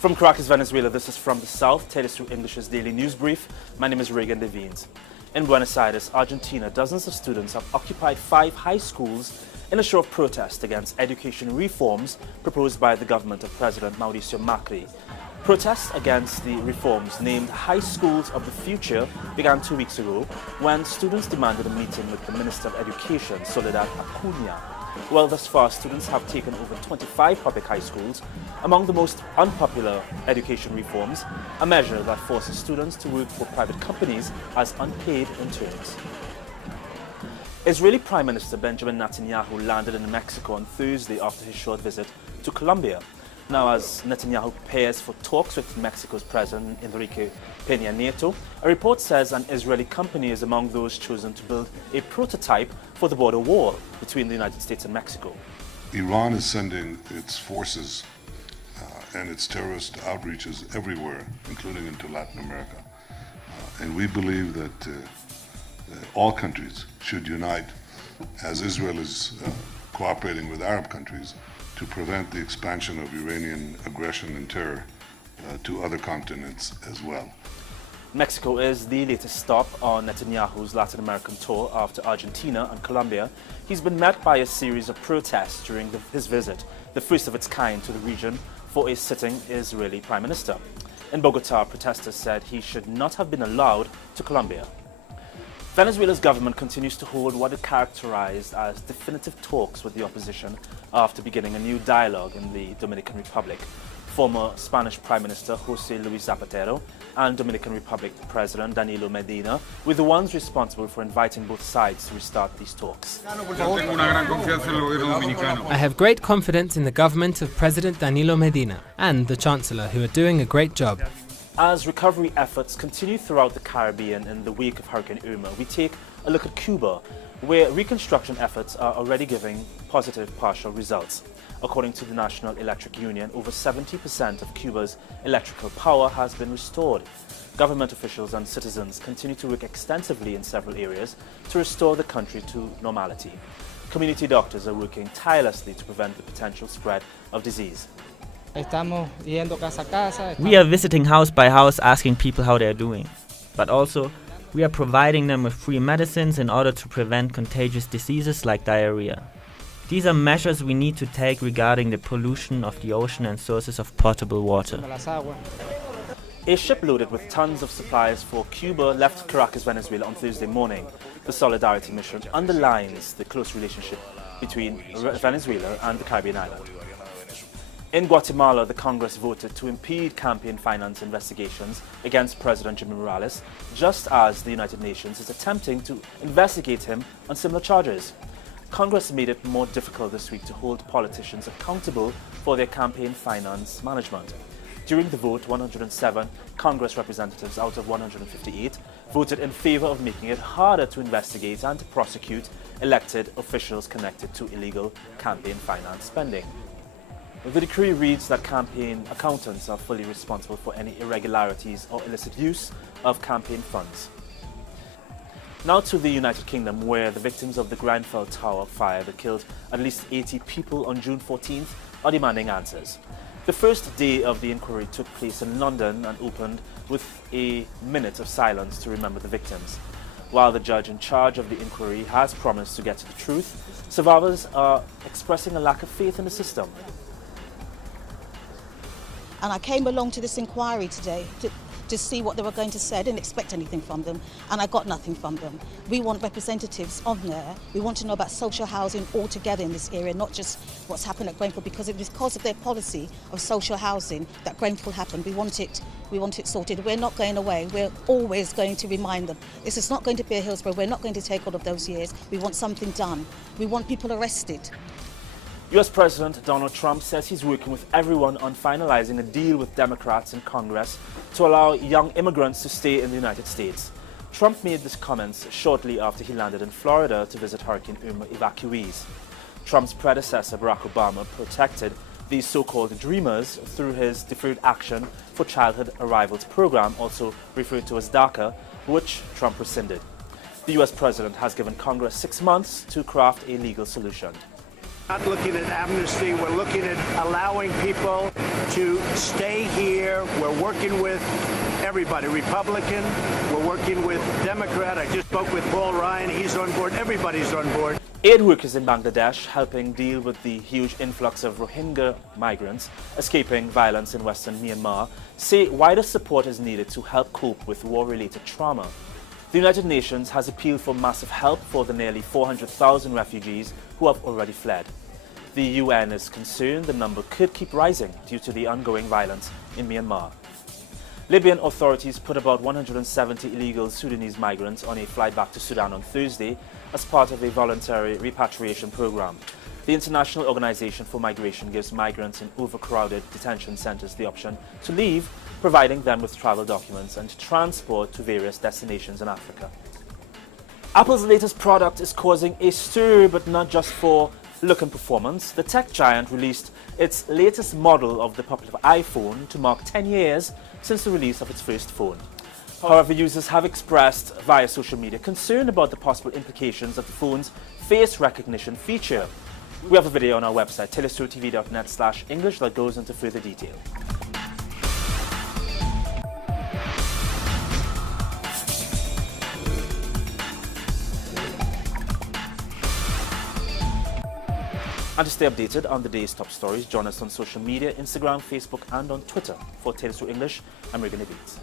From Caracas, Venezuela, this is From the South, teleSUR English's daily news brief. My name is Reagan Devines. In Buenos Aires, Argentina, dozens of students have occupied 5 high schools in a show of protest against education reforms proposed by the government of President Mauricio Macri. Protests against the reforms named High Schools of the Future began 2 weeks ago when students demanded a meeting with the Minister of Education, Soledad Acuña. Well, thus far, students have taken over 25 public high schools. Among the most unpopular education reforms, a measure that forces students to work for private companies as unpaid interns. Israeli Prime Minister Benjamin Netanyahu landed in Mexico on Thursday after his short visit to Colombia. Now, as Netanyahu prepares for talks with Mexico's President Enrique Peña Nieto, a report says an Israeli company is among those chosen to build a prototype for the border wall between the United States and Mexico. Iran is sending its forces and its terrorist outreaches everywhere, including into Latin America. And we believe that all countries should unite, as Israel is cooperating with Arab countries, to prevent the expansion of Iranian aggression and terror to other continents as well. Mexico is the latest stop on Netanyahu's Latin American tour after Argentina and Colombia. He's been met by a series of protests during his visit, the first of its kind to the region for a sitting Israeli Prime Minister. In Bogota, protesters said he should not have been allowed to Colombia. Venezuela's government continues to hold what it characterized as definitive talks with the opposition after beginning a new dialogue in the Dominican Republic. Former Spanish Prime Minister José Luis Zapatero and Dominican Republic President Danilo Medina were the ones responsible for inviting both sides to restart these talks. I have great confidence in the government of President Danilo Medina and the Chancellor, who are doing a great job. As recovery efforts continue throughout the Caribbean in the wake of Hurricane Irma, we take a look at Cuba, where reconstruction efforts are already giving positive partial results. According to the National Electric Union, over 70% of Cuba's electrical power has been restored. Government officials and citizens continue to work extensively in several areas to restore the country to normality. Community doctors are working tirelessly to prevent the potential spread of disease. We are visiting house by house asking people how they are doing. But also, we are providing them with free medicines in order to prevent contagious diseases like diarrhea. These are measures we need to take regarding the pollution of the ocean and sources of potable water. A ship loaded with tons of supplies for Cuba left Caracas, Venezuela on Thursday morning. The Solidarity Mission underlines the close relationship between Venezuela and the Caribbean island. In Guatemala, the Congress voted to impede campaign finance investigations against President Jimmy Morales, just as the United Nations is attempting to investigate him on similar charges. Congress made it more difficult this week to hold politicians accountable for their campaign finance management. During the vote, 107 Congress representatives out of 158 voted in favor of making it harder to investigate and to prosecute elected officials connected to illegal campaign finance spending. The decree reads that campaign accountants are fully responsible for any irregularities or illicit use of campaign funds. Now to the United Kingdom, where the victims of the Grenfell Tower fire that killed at least 80 people on June 14th are demanding answers. The first day of the inquiry took place in London and opened with a minute of silence to remember the victims. While the judge in charge of the inquiry has promised to get to the truth, survivors are expressing a lack of faith in the system. And I came along to this inquiry today to see what they were going to say. I didn't expect anything from them, and I got nothing from them. We want representatives on there. We want to know about social housing altogether in this area, not just what's happened at Grenfell, because it was because of their policy of social housing that Grenfell happened. We want it sorted. We're not going away. We're always going to remind them. This is not going to be a Hillsborough. We're not going to take all of those years. We want something done. We want people arrested. US President Donald Trump says he's working with everyone on finalizing a deal with Democrats in Congress to allow young immigrants to stay in the United States. Trump made these comments shortly after he landed in Florida to visit Hurricane Irma evacuees. Trump's predecessor, Barack Obama, protected these so-called dreamers through his Deferred Action for Childhood Arrivals program, also referred to as DACA, which Trump rescinded. The US president has given Congress 6 months to craft a legal solution. Not looking at amnesty, we're looking at allowing people to stay here. We're working with everybody, Republican, we're working with Democrat. I just spoke with Paul Ryan, he's on board, everybody's on board. Aid workers in Bangladesh helping deal with the huge influx of Rohingya migrants escaping violence in western Myanmar say wider support is needed to help cope with war-related trauma. The United Nations has appealed for massive help for the nearly 400,000 refugees who have already fled. The UN is concerned the number could keep rising due to the ongoing violence in Myanmar. Libyan authorities put about 170 illegal Sudanese migrants on a flight back to Sudan on Thursday as part of a voluntary repatriation program. The International Organization for Migration gives migrants in overcrowded detention centers the option to leave, providing them with travel documents and transport to various destinations in Africa. Apple's latest product is causing a stir, but not just for look and performance. The tech giant released its latest model of the popular iPhone to mark 10 years since the release of its first phone. However, users have expressed via social media concern about the possible implications of the phone's face recognition feature. We have a video on our website, telesurtv.net/English, that goes into further detail. And to stay updated on the day's top stories, join us on social media, Instagram, Facebook and on Twitter. For TeleSUR English, I'm Regan Beats.